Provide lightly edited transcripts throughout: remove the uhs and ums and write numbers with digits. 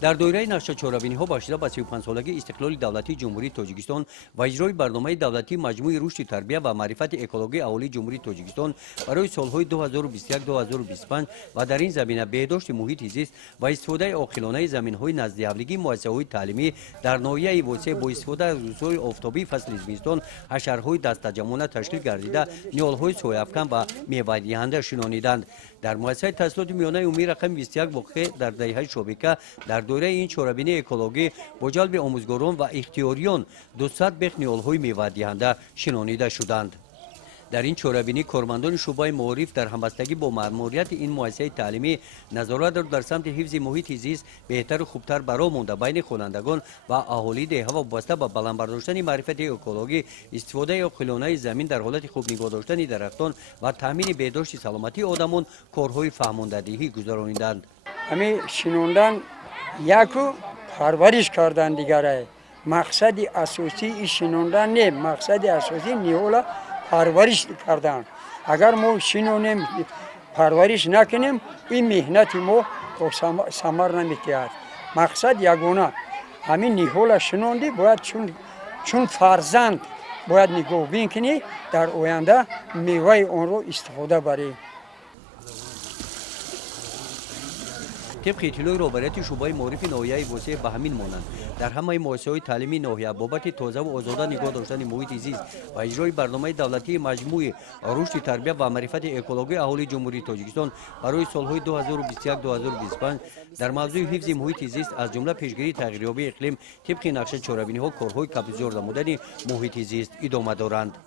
در دوره نقشه چهاربینی‌ها با اشاره به 35 سالگی استقلال دولتی جمهوری تاجیکستان و اجرای برنامه دولتی مجموعه رشد تربیت و معرفت اکولوژی اهالی جمهوری تاجیکستان برای سالهای 2021-2025 و در این زمینه بهداشت محیط زیست و استفاده عاقلانه زمین‌های نزدیابلگی مؤسسه‌های تعلیمی در ناحیه واسع با استفاده از روزهای آفتابی فصل زمستان حشرهای دسته‌جمعانه تشکیل گردیده نیال‌های سویافکن و میوه‌دهنده شنانیدند. در مؤسسه تحصیلات میانه عمومی رقم 21 واقع در دهه شبکه در دوره این چهاربینی اکولوژی با جلب آموزگاران و اختیاریان 200 بیخ نیال‌های میوه‌دهنده شنانیده شدند. در این چهاربینی کارمندان شعبه معارف در همبستگی با مأموریت این مؤسسه تعلیمی نظارت در سمت حفظ محیط زیست بهتر و خوبتر برآمده بین خوانندگان و اهالی دهه و وابسته به بلند برداشتن معرفت اکولوژی استفاده عاقلانه زمین در حالت خوب نگاه داشتن درختان و تامین بهداشت سلامتی آدمان کارهای فهماندهی گذراندند. همین شنوندن یکو پرورش کردن دیگره مقصد اساسی شنوندن نه مقصد اساسی نیولا پرورش کردن. اگر ما شنونیم پرورش نکنیم این مهنت ما ثمر نمی‌دهد. مقصد یگانه همین نیولا شنوندی باید چون فرزند باید نگاه بکنی در آینده میوه آن رو استفاده بری. طبق اطلاع رهبریت شعبه معارف ناحیه واسع به همین مانند در همه مؤسسه‌های تعلیمی ناحیه بابت تازه و آزاده نگاه داشتن محیط زیست و اجرای برنامه دولتی مجموعه رشد تربیت و معرفت اکولوژی اهالی جمهوری تاجیکستان برای سالهای 2021-2025 در موضوع حفظ محیط زیست از جمله پیشگیری تغییریابی اقلیم طبق نقشه چهاربینی‌ها کارهای کپزار نمودن محیط زیست ادامه دارند.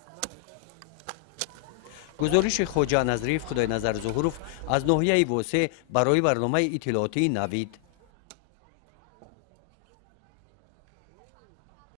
گزارش خواجه نظریف خدای نظر ظهوروف از ناحیه واسع برای برنامه اطلاعاتی نوید.